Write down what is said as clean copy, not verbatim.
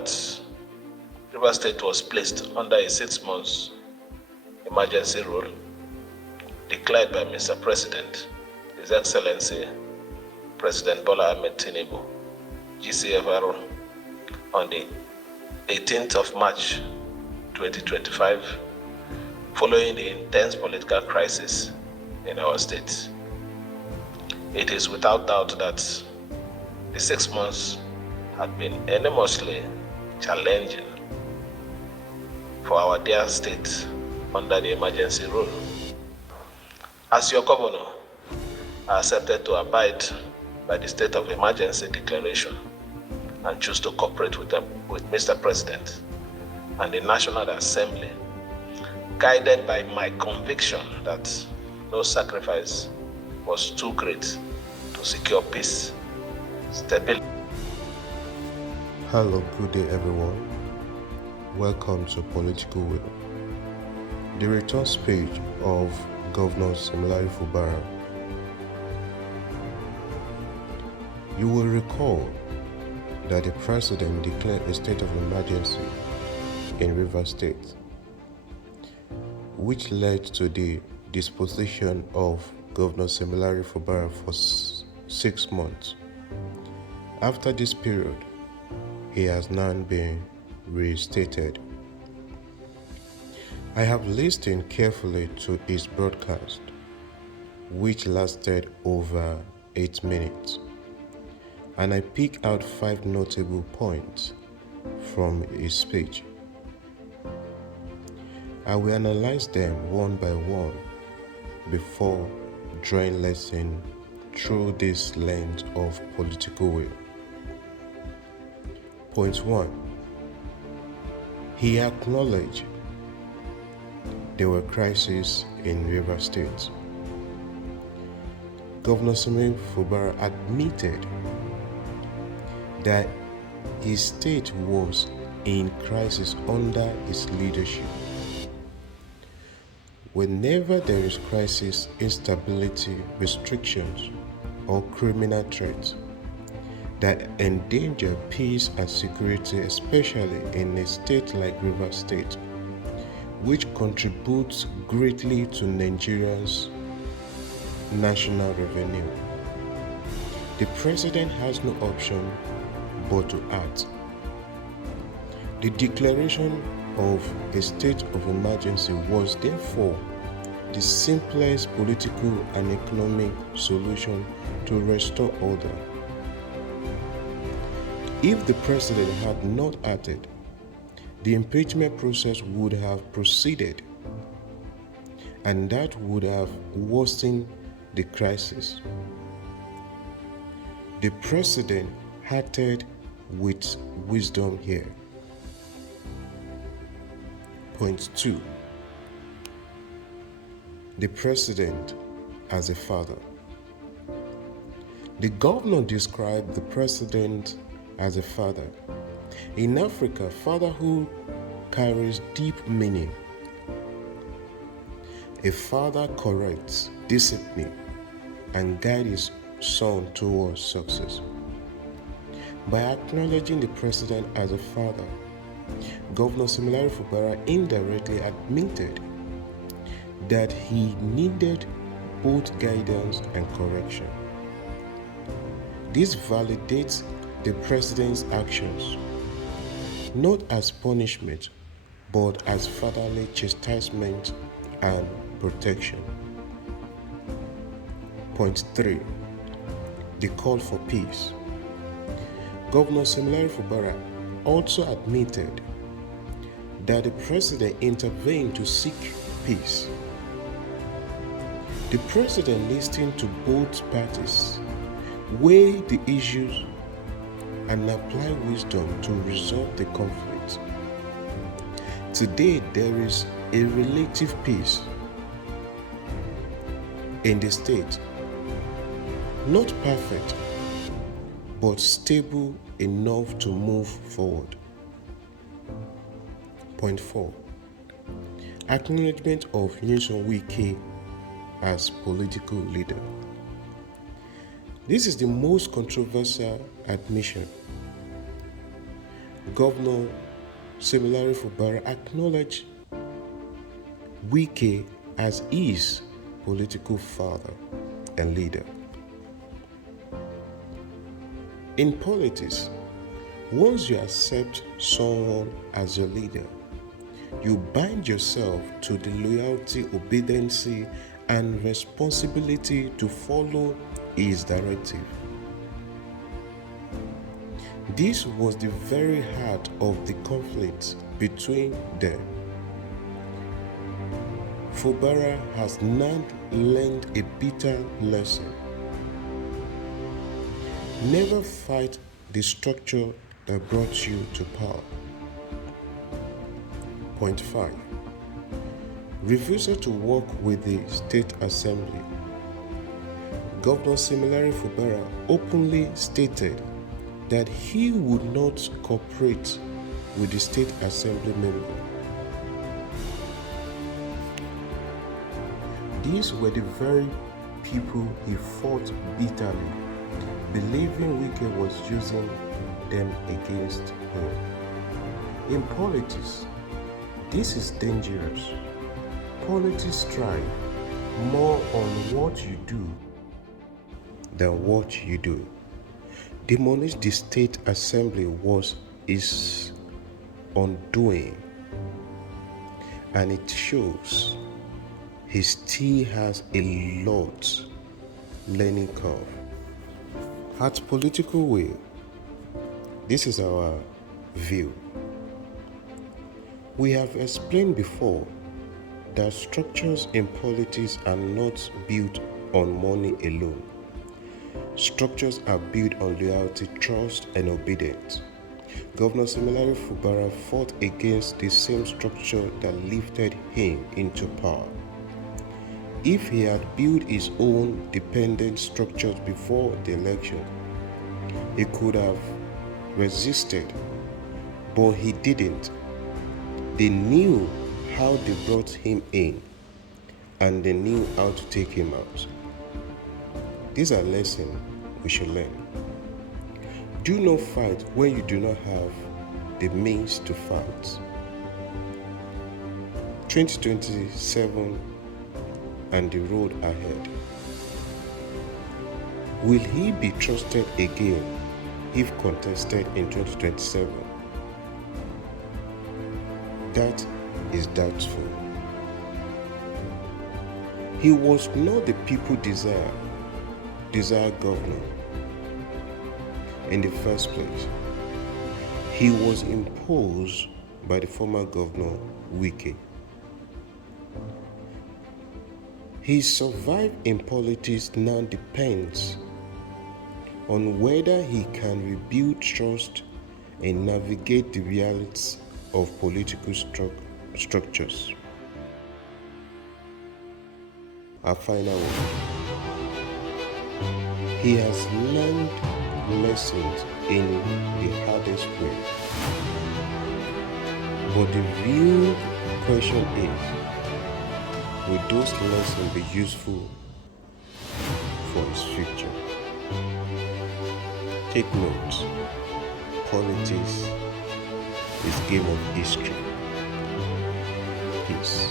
that Rivers State was placed under a 6 months emergency rule declared by Mr. President, His Excellency President Bola Ahmed Tinubu, GCFR, on the 18th of March 2025, following the intense political crisis in our state. It is without doubt that the 6 months had been enormously challenging for our dear state under the emergency rule. As your governor, I accepted to abide by the state of emergency declaration and choose to cooperate with Mr. President and the National Assembly, guided by my conviction that no sacrifice was too great to secure peace, stability. Hello, good day everyone. Welcome to Political Will, the return speech of Governor Siminalayi Fubara. You will recall that the President declared a state of emergency in Rivers State, which led to the disposition of Governor Siminalayi Fubara for 6 months. After this period, he has now been reinstated. I have listened carefully to his broadcast, which lasted over 8 minutes, and I pick out 5 notable points from his speech. I will analyze them one by one before drawing lesson through this lens of political will. Point 1. He acknowledged there were crises in Rivers State. Governor Siminalayi Fubara admitted that his state was in crisis under his leadership. Whenever there is crisis, instability, restrictions, or criminal threats that endanger peace and security, especially in a state like Rivers State, which contributes greatly to Nigeria's national revenue, the President has no option but to act. The declaration of a state of emergency was therefore the simplest political and economic solution to restore order. If the President had not acted, the impeachment process would have proceeded, and that would have worsened the crisis. The President acted with wisdom here. Point 2. The President as a father. The governor described the President as a father. In Africa, fatherhood carries deep meaning. A father corrects, disciplines, and guides his son towards success. By acknowledging the President as a father, Governor Siminalayi Fubara indirectly admitted that he needed both guidance and correction. This validates the President's actions, not as punishment, but as fatherly chastisement and protection. Point 3. The call for peace. Governor Siminalayi Fubara also admitted that the President intervened to seek peace. The President listened to both parties, weighed the issues, and apply wisdom to resolve the conflict. Today, there is a relative peace in the state, not perfect, but stable enough to move forward. Point 4. Acknowledgement of Nyesom Wike as political leader. This is the most controversial admission. Governor Similari Fubara acknowledged Wike as his political father and leader. In politics, once you accept someone as your leader, you bind yourself to the loyalty, obedience, and responsibility to follow his directive. This was the very heart of the conflict between them. Fubara has now learned a bitter lesson. Never fight the structure that brought you to power. Point 5. Refusal to work with the State Assembly. Governor Similari Fubara openly stated that he would not cooperate with the State Assembly member. These were the very people he fought bitterly, believing Wike was using them against him. In politics, this is dangerous. Politics thrive more on what you do than what you do. Demolish the State Assembly was his undoing, and it shows he still has a lot learning curve. At political will, this is our view. We have explained before that structures in politics are not built on money alone. Structures are built on loyalty, trust, and obedience. Governor Similari Fubara fought against the same structure that lifted him into power. If he had built his own dependent structures before the election, he could have resisted, but he didn't. They knew how they brought him in, and they knew how to take him out. These are lessons we should learn. Do not fight when you do not have the means to fight. 2027 and the road ahead. Will he be trusted again if contested in 2027? That is doubtful. He was not the people desired governor in the first place. He was imposed by the former governor Wike. His survival in politics now depends on whether he can rebuild trust and navigate the realities of political structures. Our final word. He has learned lessons in the hardest way. But the real question is, will those lessons be useful for his future? Take note, politics is a game of history. Peace.